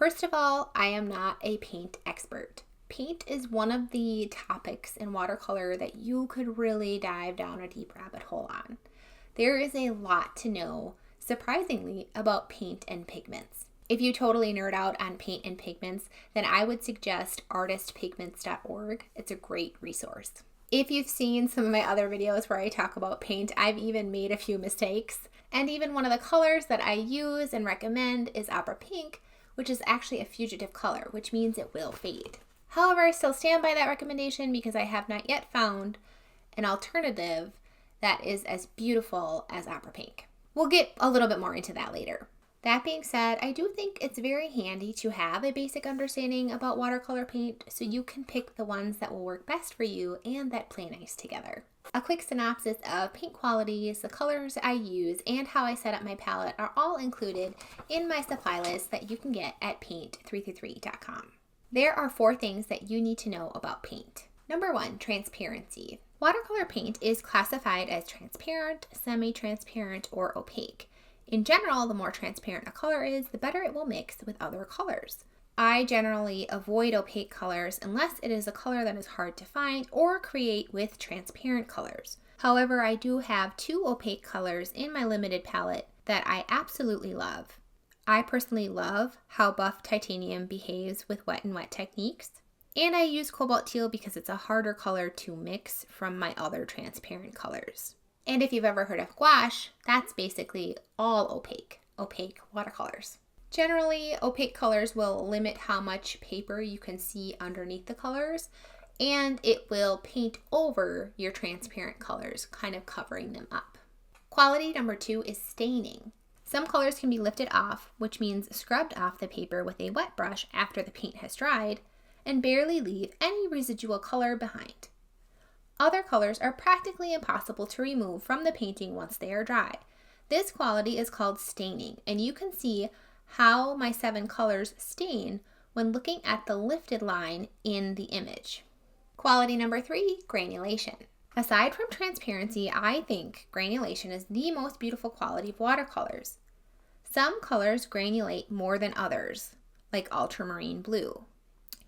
First of all, I am not a paint expert. Paint is one of the topics in watercolor that you could really dive down a deep rabbit hole on. There is a lot to know, surprisingly, about paint and pigments. If you totally nerd out on paint and pigments, then I would suggest artistpigments.org. It's a great resource. If you've seen some of my other videos where I talk about paint, I've even made a few mistakes. And even one of the colors that I use and recommend is Opera Pink, which is actually a fugitive color, which means it will fade. However, I still stand by that recommendation because I have not yet found an alternative that is as beautiful as Opera Pink. We'll get a little bit more into that later. That being said, I do think it's very handy to have a basic understanding about watercolor paint so you can pick the ones that will work best for you and that play nice together. A quick synopsis of paint qualities, the colors I use, and how I set up my palette are all included in my supply list that you can get at paint333.com. There are 4 things that you need to know about paint. Number 1, transparency. Watercolor paint is classified as transparent, semi-transparent, or opaque. In general, the more transparent a color is, the better it will mix with other colors. I generally avoid opaque colors unless it is a color that is hard to find or create with transparent colors. However, I do have 2 opaque colors in my limited palette that I absolutely love. I personally love how buff titanium behaves with wet and wet techniques. And I use cobalt teal because it's a harder color to mix from my other transparent colors. And if you've ever heard of gouache, that's basically all opaque watercolors. Generally, opaque colors will limit how much paper you can see underneath the colors, and it will paint over your transparent colors, kind of covering them up. Quality number 2 is staining. Some colors can be lifted off, which means scrubbed off the paper with a wet brush after the paint has dried, and barely leave any residual color behind. Other colors are practically impossible to remove from the painting once they are dry. This quality is called staining, and you can see how my 7 colors stain when looking at the lifted line in the image. Quality number 3, granulation. Aside from transparency, I think granulation is the most beautiful quality of watercolors. Some colors granulate more than others, like ultramarine blue.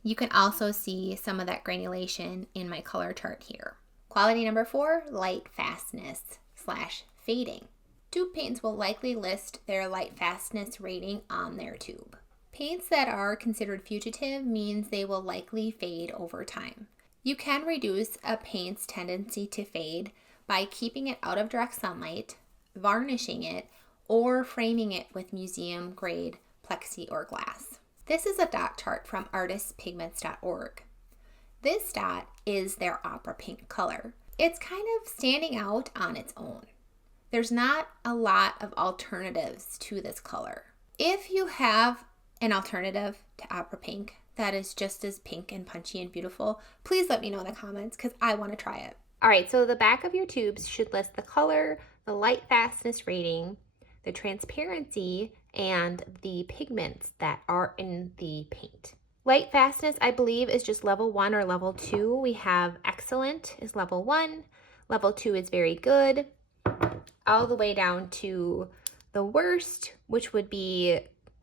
You can also see some of that granulation in my color chart here. Quality number 4, lightfastness/fading. Tube paints will likely list their lightfastness rating on their tube. Paints that are considered fugitive means they will likely fade over time. You can reduce a paint's tendency to fade by keeping it out of direct sunlight, varnishing it, or framing it with museum grade plexi or glass. This is a dot chart from artistpigments.org. This dot is their opera pink color. It's kind of standing out on its own. There's not a lot of alternatives to this color. If you have an alternative to opera pink that is just as pink and punchy and beautiful, please let me know in the comments because I want to try it. All right, so the back of your tubes should list the color, the light fastness rating, the transparency, and the pigments that are in the paint. Light fastness, I believe, is just level 1 or level 2. We have excellent is level 1, level 2 is very good, all the way down to the worst, which would be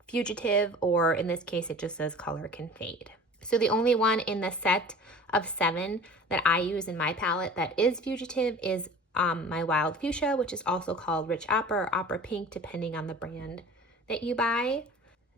fugitive, or in this case, it just says color can fade. So the only one in the set of 7 that I use in my palette that is fugitive is my wild fuchsia, which is also called rich opera or opera pink, depending on the brand that you buy.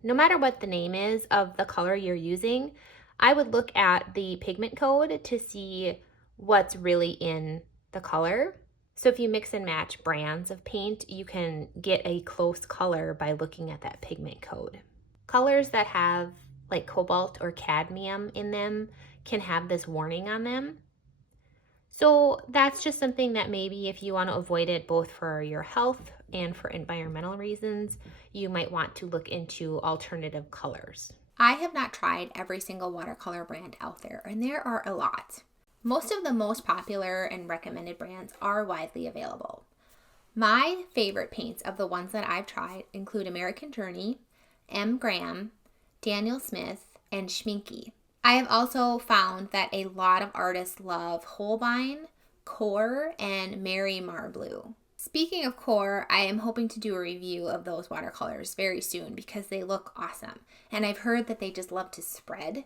No matter what the name is of the color you're using, I would look at the pigment code to see what's really in the color. So if you mix and match brands of paint, you can get a close color by looking at that pigment code. Colors that have like cobalt or cadmium in them can have this warning on them. So that's just something that maybe if you want to avoid it both for your health and for environmental reasons, you might want to look into alternative colors. I have not tried every single watercolor brand out there, and there are a lot. Most of the most popular and recommended brands are widely available. My favorite paints of the ones that I've tried include American Journey, M. Graham, Daniel Smith, and Schminke. I have also found that a lot of artists love Holbein, Core, and Mary Marbleu. Speaking of core, I am hoping to do a review of those watercolors very soon because they look awesome. And I've heard that they just love to spread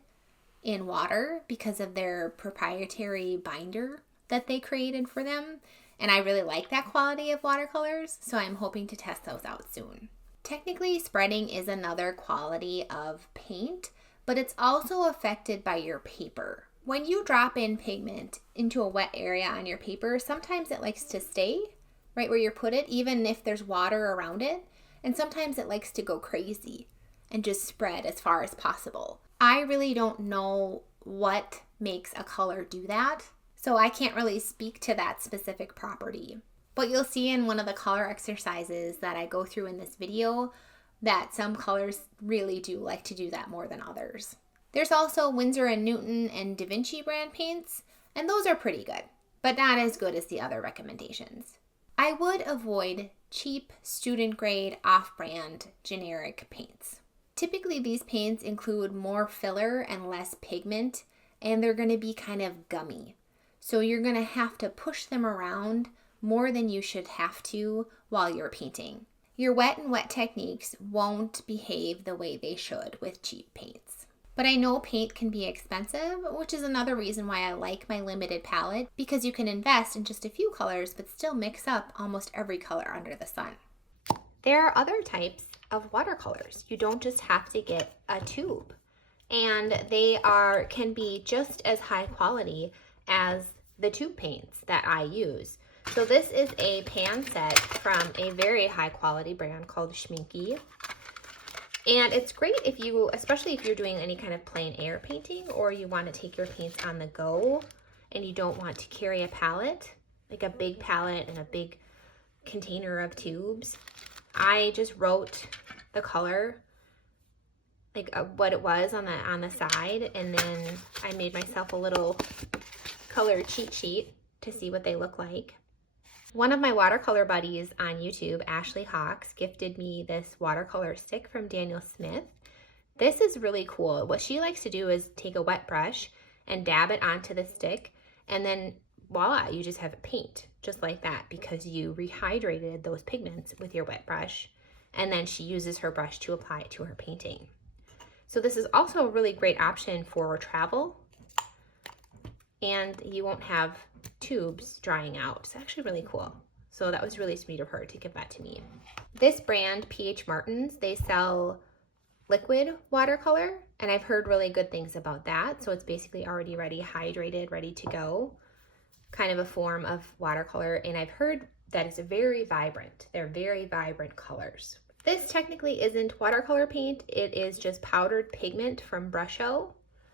in water because of their proprietary binder that they created for them. And I really like that quality of watercolors, so I'm hoping to test those out soon. Technically, spreading is another quality of paint, but it's also affected by your paper. When you drop in pigment into a wet area on your paper, sometimes it likes to stay right where you put it, even if there's water around it. And sometimes it likes to go crazy and just spread as far as possible. I really don't know what makes a color do that, so I can't really speak to that specific property. But you'll see in one of the color exercises that I go through in this video that some colors really do like to do that more than others. There's also Winsor & Newton and Da Vinci brand paints, and those are pretty good, but not as good as the other recommendations. I would avoid cheap, student-grade, off-brand, generic paints. Typically, these paints include more filler and less pigment, and they're going to be kind of gummy. So you're going to have to push them around more than you should have to while you're painting. Your wet and wet techniques won't behave the way they should with cheap paints. But I know paint can be expensive, which is another reason why I like my limited palette, because you can invest in just a few colors but still mix up almost every color under the sun. There are other types of watercolors. You don't just have to get a tube, and they can be just as high quality as the tube paints that I use. So this is a pan set from a very high quality brand called Schminky. And it's great if you, especially if you're doing any kind of plein air painting, or you want to take your paints on the go and you don't want to carry a palette, like a big palette and a big container of tubes. I just wrote the color, like what it was on the side, and then I made myself a little color cheat sheet to see what they look like. One of my watercolor buddies on YouTube, Ashley Hawks, gifted me this watercolor stick from Daniel Smith. This is really cool. What she likes to do is take a wet brush and dab it onto the stick, and then voila, you just have a paint just like that because you rehydrated those pigments with your wet brush, and then she uses her brush to apply it to her painting. So this is also a really great option for travel, and you won't have tubes drying out. It's actually really cool. So that was really sweet of her to give that to me. This brand, P.H. Martin's, they sell liquid watercolor, and I've heard really good things about that. So it's basically already ready, hydrated, ready to go, kind of a form of watercolor. And I've heard that it's very vibrant. They're very vibrant colors. This technically isn't watercolor paint. It is just powdered pigment from Brusho.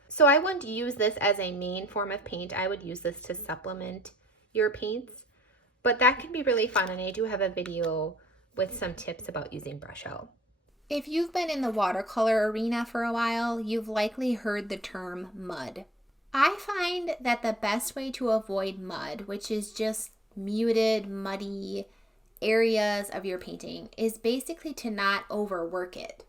So I wouldn't use this as a main form of paint. I would use this to supplement your paints, but that can be really fun, and I do have a video with some tips about using Brusho. If you've been in the watercolor arena for a while, you've likely heard the term mud. I find that the best way to avoid mud, which is just muted, muddy areas of your painting, is basically to not overwork it.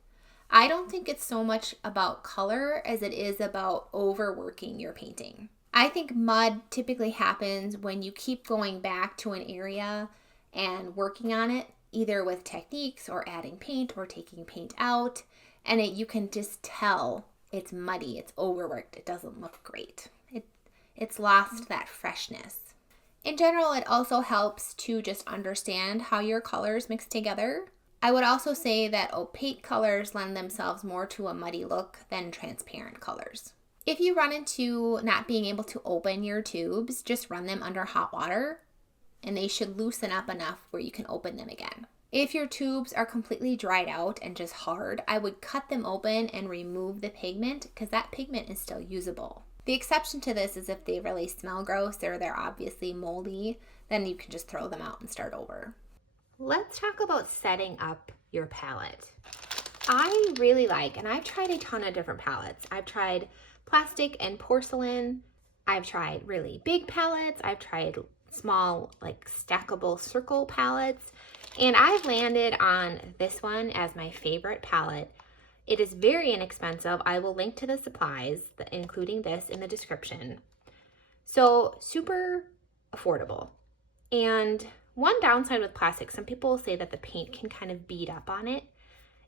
I don't think it's so much about color as it is about overworking your painting. I think mud typically happens when you keep going back to an area and working on it, either with techniques or adding paint or taking paint out, and you can just tell it's muddy, it's overworked, it doesn't look great. It's lost that freshness. In general, it also helps to just understand how your colors mix together. I would also say that opaque colors lend themselves more to a muddy look than transparent colors. If you run into not being able to open your tubes, just run them under hot water and they should loosen up enough where you can open them again. If your tubes are completely dried out and just hard, I would cut them open and remove the pigment because that pigment is still usable. The exception to this is if they really smell gross or they're obviously moldy, then you can just throw them out and start over. Let's talk about setting up your palette. I really like, and I've tried a ton of different palettes. I've tried plastic and porcelain. I've tried really big palettes. I've tried small, like stackable circle palettes. And I've landed on this one as my favorite palette. It is very inexpensive. I will link to the supplies, including this, in the description. So super affordable. And One downside with plastic, some people will say that the paint can kind of bead up on it.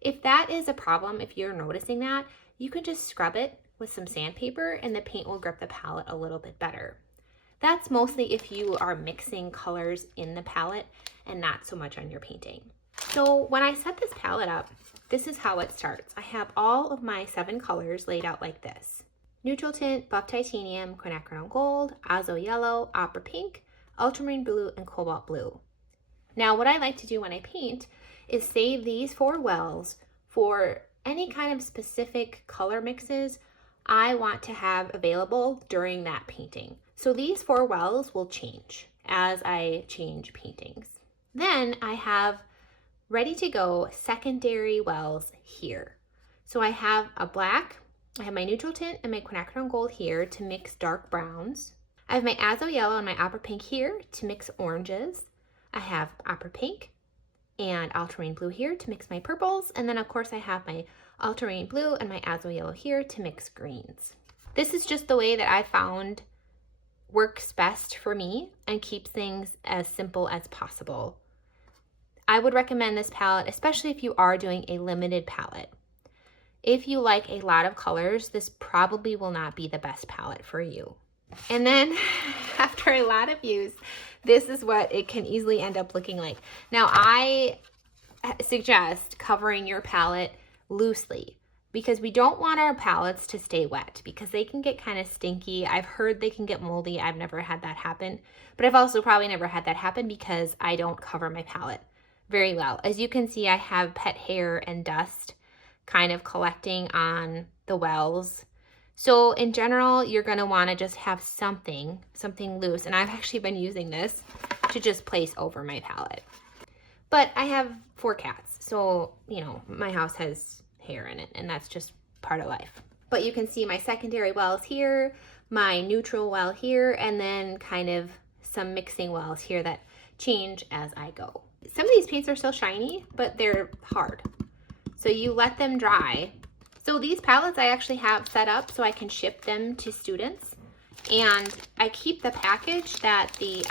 If that is a problem, if you're noticing that, you can just scrub it with some sandpaper and the paint will grip the palette a little bit better. That's mostly if you are mixing colors in the palette and not so much on your painting. So when I set this palette up, this is how it starts. I have all of my 7 colors laid out like this. Neutral tint, buff titanium, quinacridone gold, azo yellow, opera pink, ultramarine blue, and cobalt blue. Now what I like to do when I paint is save these 4 wells for any kind of specific color mixes I want to have available during that painting. So these 4 wells will change as I change paintings. Then I have ready to go secondary wells here. So I have a black, I have my neutral tint and my quinacridone gold here to mix dark browns. I have my azo yellow and my opera pink here to mix oranges. I have opera pink and ultramarine blue here to mix my purples. And then of course I have my ultramarine blue and my azo yellow here to mix greens. This is just the way that I found works best for me and keeps things as simple as possible. I would recommend this palette, especially if you are doing a limited palette. If you like a lot of colors, this probably will not be the best palette for you. And then after a lot of use, this is what it can easily end up looking like. Now I suggest covering your palette loosely because we don't want our palettes to stay wet because they can get kind of stinky. I've heard they can get moldy. I've never had that happen, but I've also probably never had that happen because I don't cover my palette very well. As you can see, I have pet hair and dust kind of collecting on the wells. So in general, you're going to want to just have something loose. And I've actually been using this to just place over my palette. But I have 4 cats. So, you know, my house has hair in it and that's just part of life. But you can see my secondary wells here, my neutral well here, and then kind of some mixing wells here that change as I go. Some of these paints are still shiny, but they're hard. So you let them dry. So these palettes I actually have set up so I can ship them to students. And I keep the package that the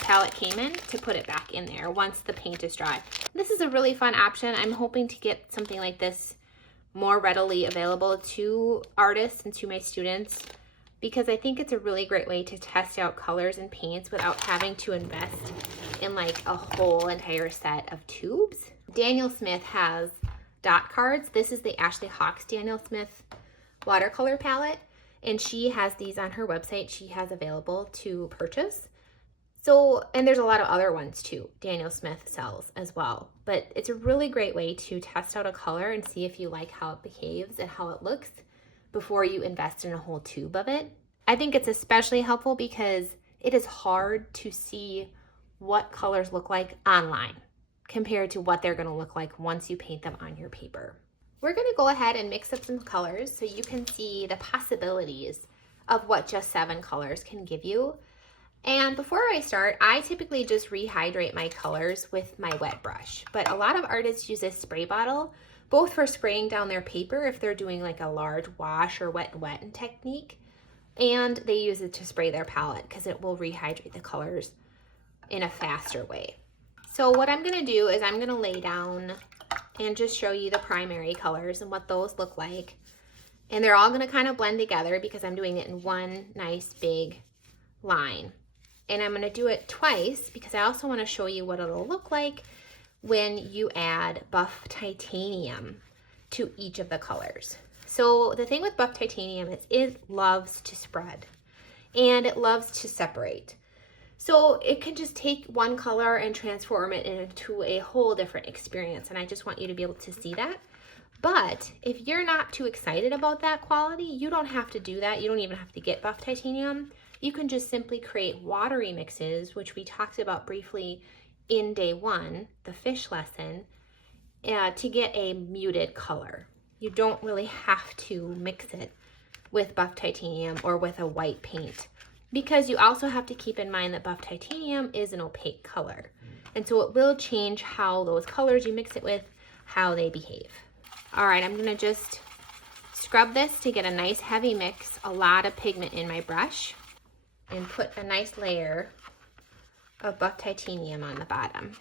palette came in to put it back in there once the paint is dry. This is a really fun option. I'm hoping to get something like this more readily available to artists and to my students because I think it's a really great way to test out colors and paints without having to invest in like a whole entire set of tubes. Daniel Smith has dot cards. This is the Ashley Hawks Daniel Smith watercolor palette, and she has these on her website she has available to purchase. So, and there's a lot of other ones too Daniel Smith sells as well, but it's a really great way to test out a color and see if you like how it behaves and how it looks before you invest in a whole tube of it. I think it's especially helpful because it is hard to see what colors look like online compared to what they're going to look like once you paint them on your paper. We're going to go ahead and mix up some colors so you can see the possibilities of what just 7 colors can give you. And before I start, I typically just rehydrate my colors with my wet brush, but a lot of artists use a spray bottle, both for spraying down their paper if they're doing like a large wash or wet and wet technique, and they use it to spray their palette because it will rehydrate the colors in a faster way. So what I'm going to do is I'm going to lay down and just show you the primary colors and what those look like. And they're all going to kind of blend together because I'm doing it in one nice big line. And I'm going to do it twice because I also want to show you what it'll look like when you add buff titanium to each of the colors. So the thing with buff titanium is it loves to spread and it loves to separate. So it can just take one color and transform it into a whole different experience. And I just want you to be able to see that. But if you're not too excited about that quality, you don't have to do that. You don't even have to get buff titanium. You can just simply create watery mixes, which we talked about briefly in day 1, the fish lesson, to get a muted color. You don't really have to mix it with buff titanium or with a white paint, because you also have to keep in mind that buff titanium is an opaque color. And so it will change how those colors you mix it with, how they behave. All right, I'm gonna just scrub this to get a nice heavy mix, a lot of pigment in my brush, and put a nice layer of buff titanium on the bottom.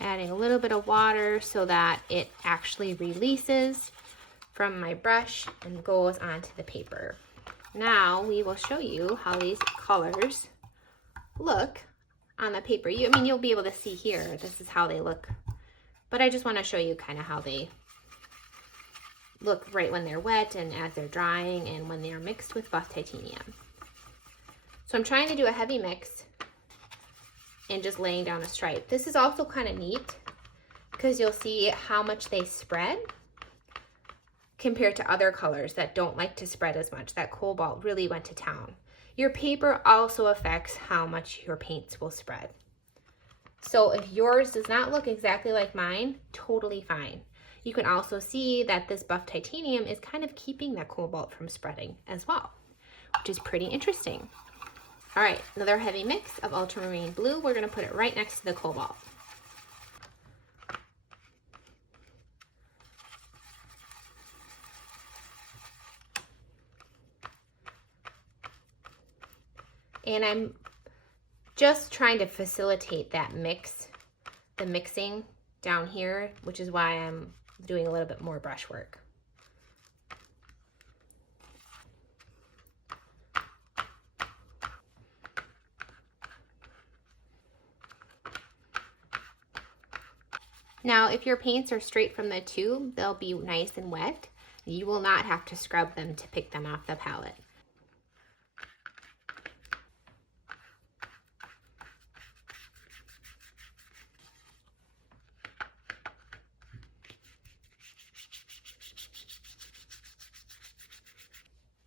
Adding a little bit of water so that it actually releases from my brush and goes onto the paper. Now we will show you how these colors look on the paper. I mean, you'll be able to see here, this is how they look. But I just want to show you kind of how they look right when they're wet and as they're drying and when they are mixed with buff titanium. So I'm trying to do a heavy mix and just laying down a stripe. This is also kind of neat because you'll see how much they spread compared to other colors that don't like to spread as much. That cobalt really went to town. Your paper also affects how much your paints will spread. So if yours does not look exactly like mine, totally fine. You can also see that this buff titanium is kind of keeping that cobalt from spreading as well, which is pretty interesting. All right, another heavy mix of ultramarine blue. We're gonna put it right next to the cobalt. And I'm just trying to facilitate that mix, the mixing down here, which is why I'm doing a little bit more brush work. Now, if your paints are straight from the tube, they'll be nice and wet. You will not have to scrub them to pick them off the palette.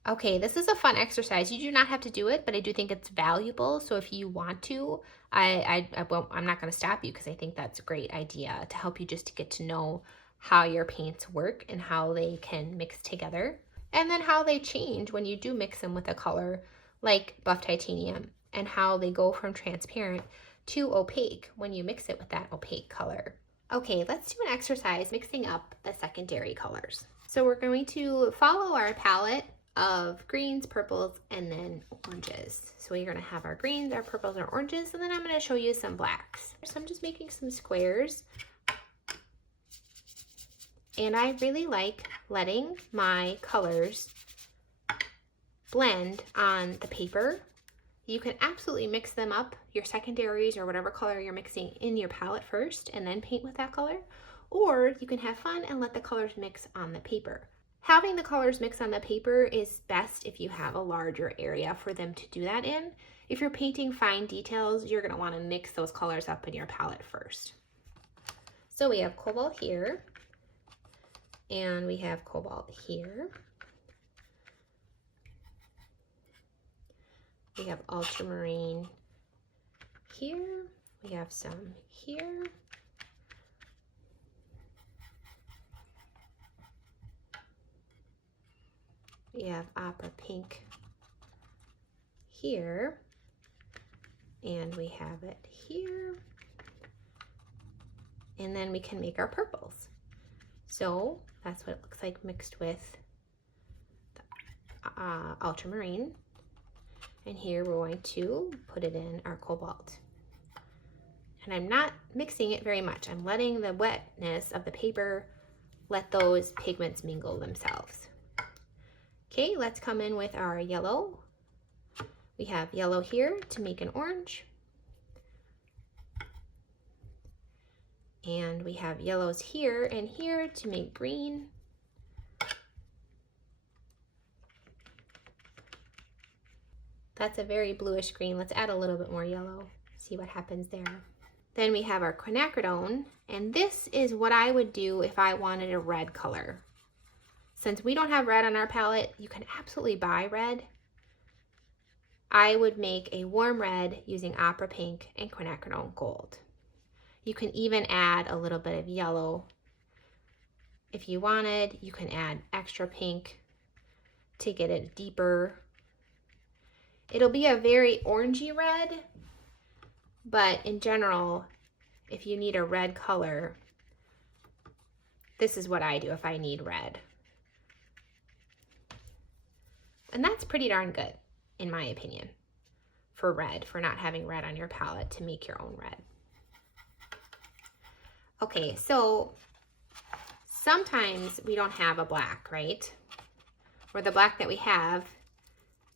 Okay, this is a fun exercise. You do not have to do it, but I do think it's valuable. So if you want to, I'm not going to stop you because I think that's a great idea to help you just to get to know how your paints work and how they can mix together. And then how they change when you do mix them with a color like buff titanium and how they go from transparent to opaque when you mix it with that opaque color. Okay, let's do an exercise mixing up the secondary colors. So we're going to follow our palette of greens, purples, and then oranges. So we're gonna have our greens, our purples, our oranges, and then I'm gonna show you some blacks. So I'm just making some squares. And I really like letting my colors blend on the paper. You can absolutely mix them up, your secondaries or whatever color you're mixing in your palette first and then paint with that color. Or you can have fun and let the colors mix on the paper. Having the colors mix on the paper is best if you have a larger area for them to do that in. If you're painting fine details, you're going to want to mix those colors up in your palette first. So we have cobalt here, and we have cobalt here. We have ultramarine here. We have some here. We have opera pink here, and we have it here, and then we can make our purples. So that's what it looks like mixed with the, ultramarine, and here we're going to put it in our cobalt. And I'm not mixing it very much. I'm letting the wetness of the paper let those pigments mingle themselves. Okay, let's come in with our yellow. We have yellow here to make an orange. And we have yellows here and here to make green. That's a very bluish green. Let's add a little bit more yellow, see what happens there. Then we have our quinacridone, and this is what I would do if I wanted a red color. Since we don't have red on our palette, you can absolutely buy red. I would make a warm red using opera pink and quinacridone gold. You can even add a little bit of yellow. If you wanted, you can add extra pink to get it deeper. It'll be a very orangey red, but in general, if you need a red color, this is what I do if I need red. And that's pretty darn good, in my opinion, for red, for not having red on your palette to make your own red. Okay, so sometimes we don't have a black, right? Or the black that we have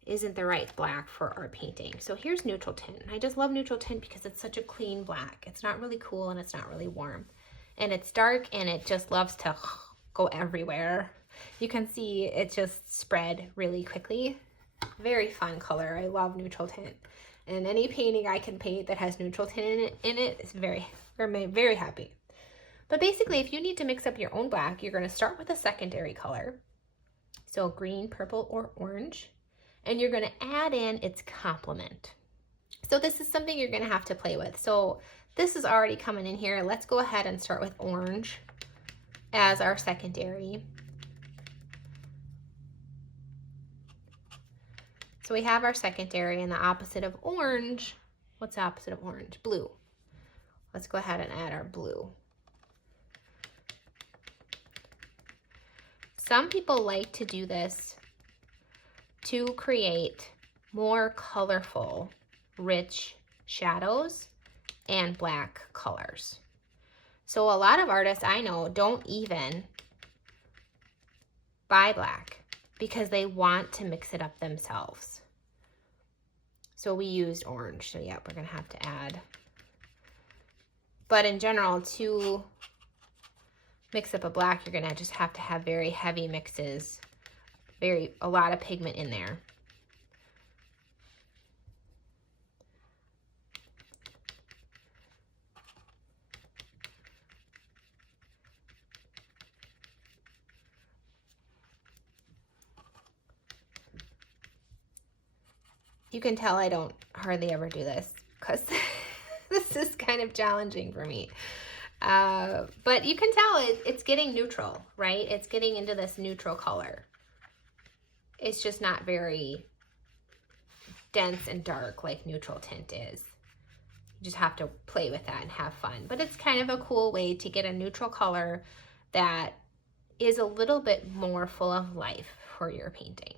isn't the right black for our painting. So here's neutral tint. I just love neutral tint because it's such a clean black. It's not really cool and it's not really warm. And it's dark and it just loves to go everywhere. You can see it just spread really quickly. Very fun color. I love neutral tint. And any painting I can paint that has neutral tint in it is very happy. But basically, if you need to mix up your own black, you're going to start with a secondary color. So green, purple, or orange. And you're going to add in its complement. So this is something you're going to have to play with. So this is already coming in here. Let's go ahead and start with orange as our secondary. So we have our secondary, and the opposite of orange. What's the opposite of orange? Blue. Let's go ahead and add our blue. Some people like to do this to create more colorful, rich shadows and black colors. So a lot of artists I know don't even buy black because they want to mix it up themselves. So we used orange, so yeah, we're gonna have to add. But in general, to mix up a black, you're gonna just have to have very heavy mixes, a lot of pigment in there. You can tell I don't hardly ever do this because this is kind of challenging for me. But you can tell it's getting neutral, right? It's getting into this neutral color. It's just not very dense and dark like neutral tint is. You just have to play with that and have fun. But it's kind of a cool way to get a neutral color that is a little bit more full of life for your painting.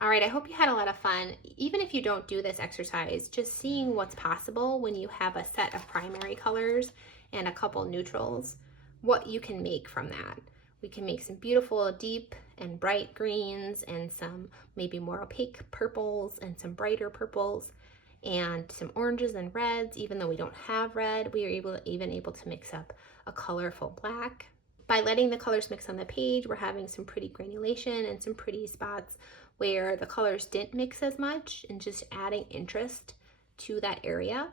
All right, I hope you had a lot of fun. Even if you don't do this exercise, just seeing what's possible when you have a set of primary colors and a couple neutrals, what you can make from that. We can make some beautiful deep and bright greens and some maybe more opaque purples and some brighter purples and some oranges and reds. Even though we don't have red, we are even able to mix up a colorful black. By letting the colors mix on the page, we're having some pretty granulation and some pretty spots where the colors didn't mix as much, and just adding interest to that area.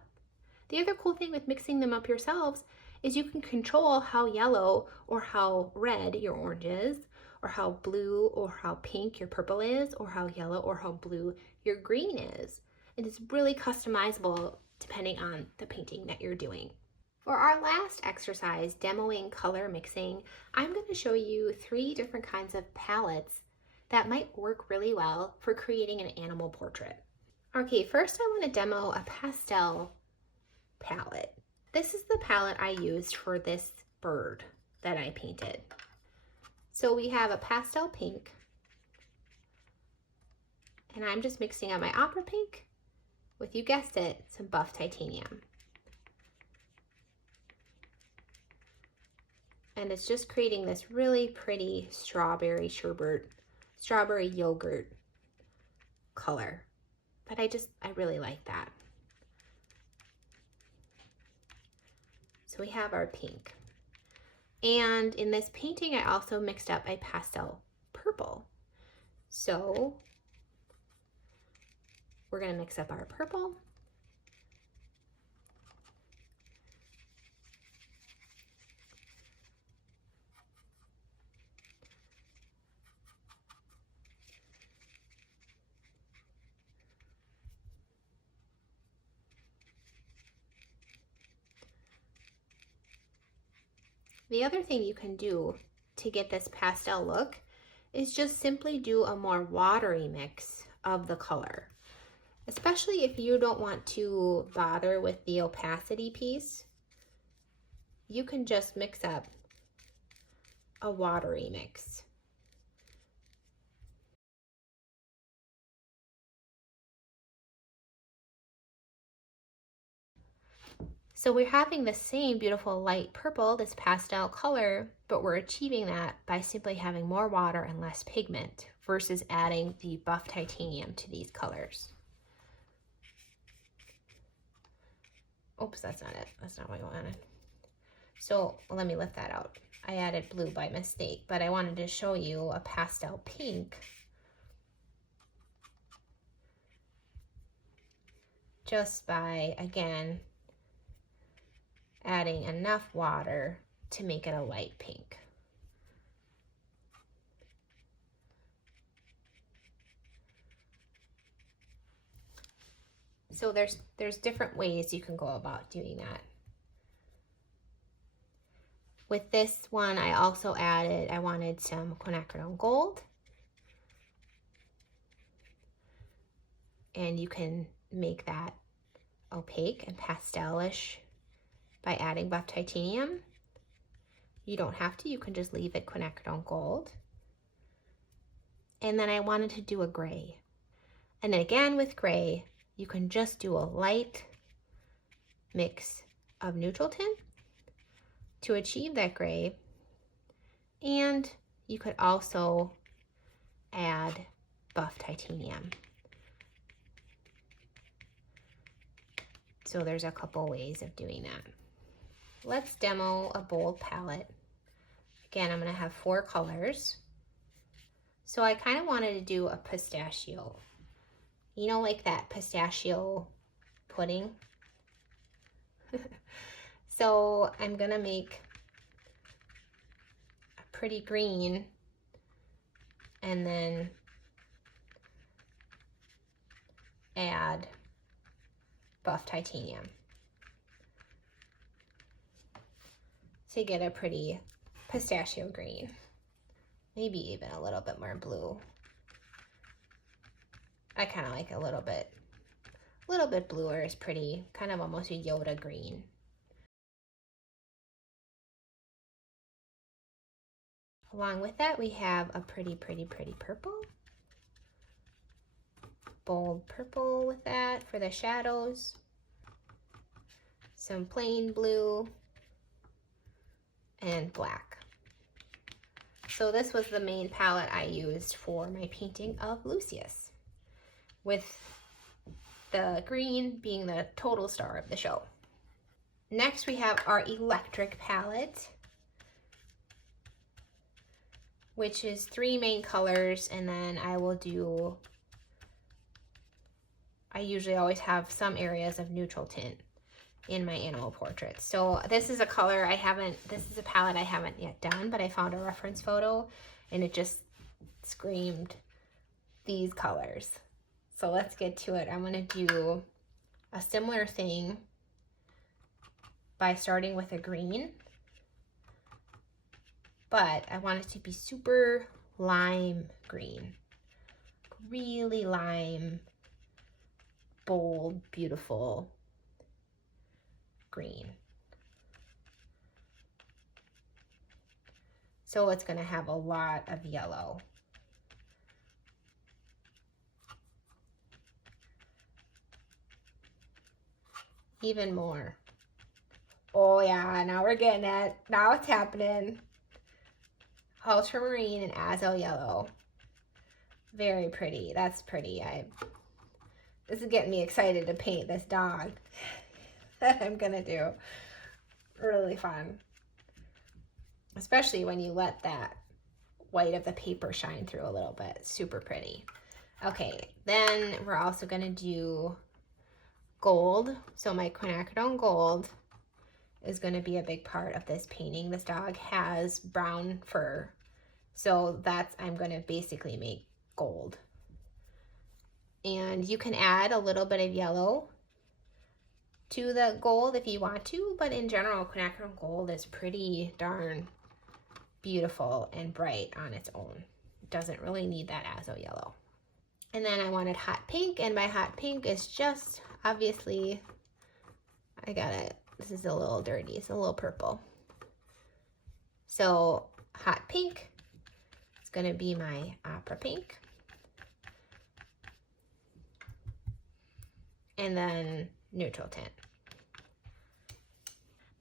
The other cool thing with mixing them up yourselves is you can control how yellow or how red your orange is, or how blue or how pink your purple is, or how yellow or how blue your green is. It is really customizable depending on the painting that you're doing. For our last exercise, demoing color mixing, I'm going to show you 3 different kinds of palettes that might work really well for creating an animal portrait. Okay, first I want to demo a pastel palette. This is the palette I used for this bird that I painted. So we have a pastel pink, and I'm just mixing up my opera pink with, you guessed it, some buff titanium. And it's just creating this really pretty strawberry yogurt color. But I really like that. So we have our pink. And in this painting, I also mixed up a pastel purple. So we're gonna mix up our purple. The other thing you can do to get this pastel look is just simply do a more watery mix of the color, especially if you don't want to bother with the opacity piece. You can just mix up a watery mix. So we're having the same beautiful light purple, this pastel color, but we're achieving that by simply having more water and less pigment versus adding the buff titanium to these colors. Oops, that's not it. That's not what I wanted. So let me lift that out. I added blue by mistake, but I wanted to show you a pastel pink just by, again, adding enough water to make it a light pink. So there's different ways you can go about doing that. With this one, I also added, I wanted some quinacridone gold. And you can make that opaque and pastelish by adding buff titanium. You don't have to, you can just leave it quinacridone gold. And then I wanted to do a gray. And then again with gray, you can just do a light mix of neutral tint to achieve that gray. And you could also add buff titanium. So there's a couple ways of doing that. Let's demo a bold palette. Again, I'm gonna have 4 colors. So I kind of wanted to do a pistachio. You know, like that pistachio pudding? So I'm gonna make a pretty green and then add buff titanium to get a pretty pistachio green. Maybe even a little bit more blue. I kind of like a little bit bluer is pretty, kind of almost a Yoda green. Along with that, we have a pretty purple. Bold purple with that for the shadows. Some plain blue and black. So this was the main palette I used for my painting of Lucius, with the green being the total star of the show. Next we have our electric palette, which is 3 main colors, and then I usually always have some areas of neutral tint in my animal portraits. So this is a this is a palette I haven't yet done, but I found a reference photo and it just screamed these colors. So let's get to it. I'm gonna do a similar thing by starting with a green, but I want it to be super lime green, really lime, bold, beautiful green. So it's going to have a lot of yellow. Even more. Oh yeah, now we're getting it. Now it's happening. Ultramarine and azo yellow. Very pretty. That's pretty. This is getting me excited to paint this dog that I'm gonna do. Really fun. Especially when you let that white of the paper shine through a little bit. Super pretty. Okay, then we're also gonna do gold. So my quinacridone gold is gonna be a big part of this painting. This dog has brown fur. So I'm gonna basically make gold. And you can add a little bit of yellow to the gold if you want to, but in general, quinacridone gold is pretty darn beautiful and bright on its own. It doesn't really need that azo yellow. And then I wanted hot pink, and my hot pink is just, obviously, this is a little dirty, it's a little purple. So hot pink is gonna be my opera pink. And then neutral tint.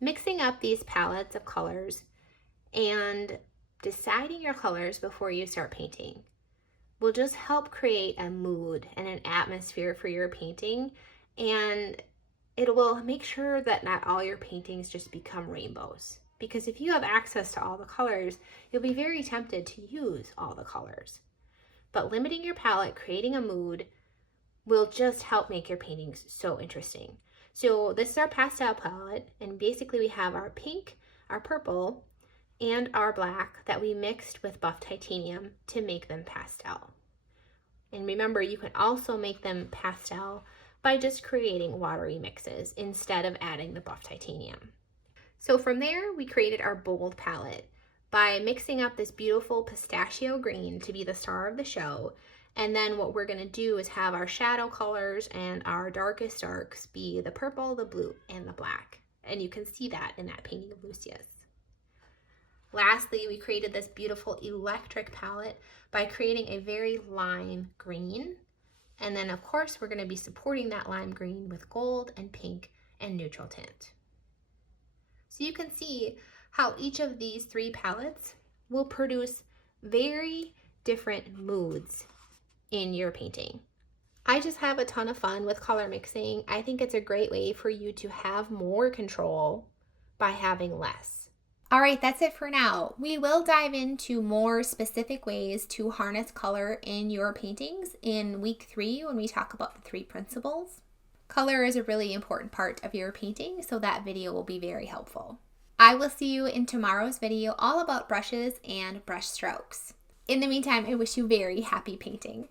Mixing up these palettes of colors and deciding your colors before you start painting will just help create a mood and an atmosphere for your painting, and it will make sure that not all your paintings just become rainbows. Because if you have access to all the colors, you'll be very tempted to use all the colors. But limiting your palette, creating a mood, will just help make your paintings so interesting. So this is our pastel palette, and basically we have our pink, our purple, and our black that we mixed with buff titanium to make them pastel. And remember, you can also make them pastel by just creating watery mixes instead of adding the buff titanium. So from there, we created our bold palette by mixing up this beautiful pistachio green to be the star of the show. And then what we're going to do is have our shadow colors and our darkest darks be the purple, the blue, and the black. And you can see that in that painting of Lucia's. Lastly, we created this beautiful electric palette by creating a very lime green. And then of course, we're going to be supporting that lime green with gold and pink and neutral tint. So you can see how each of these three palettes will produce very different moods in your painting. I just have a ton of fun with color mixing. I think it's a great way for you to have more control by having less. All right, that's it for now. We will dive into more specific ways to harness color in your paintings in week 3 when we talk about the 3 principles. Color is a really important part of your painting, so that video will be very helpful. I will see you in tomorrow's video all about brushes and brush strokes. In the meantime, I wish you very happy painting.